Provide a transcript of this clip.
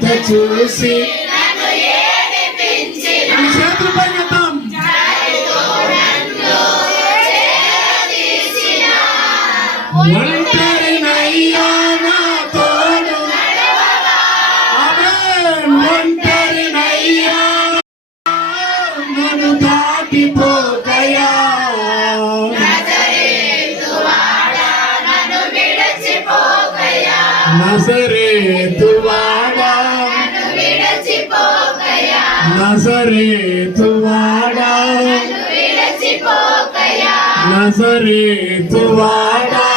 చెంత చూసి చేతులు పైకెత్తాం. ఒంటరినయ్యా నా తోడు ఆమేన్. ఒంటరినయ్యా నన్ను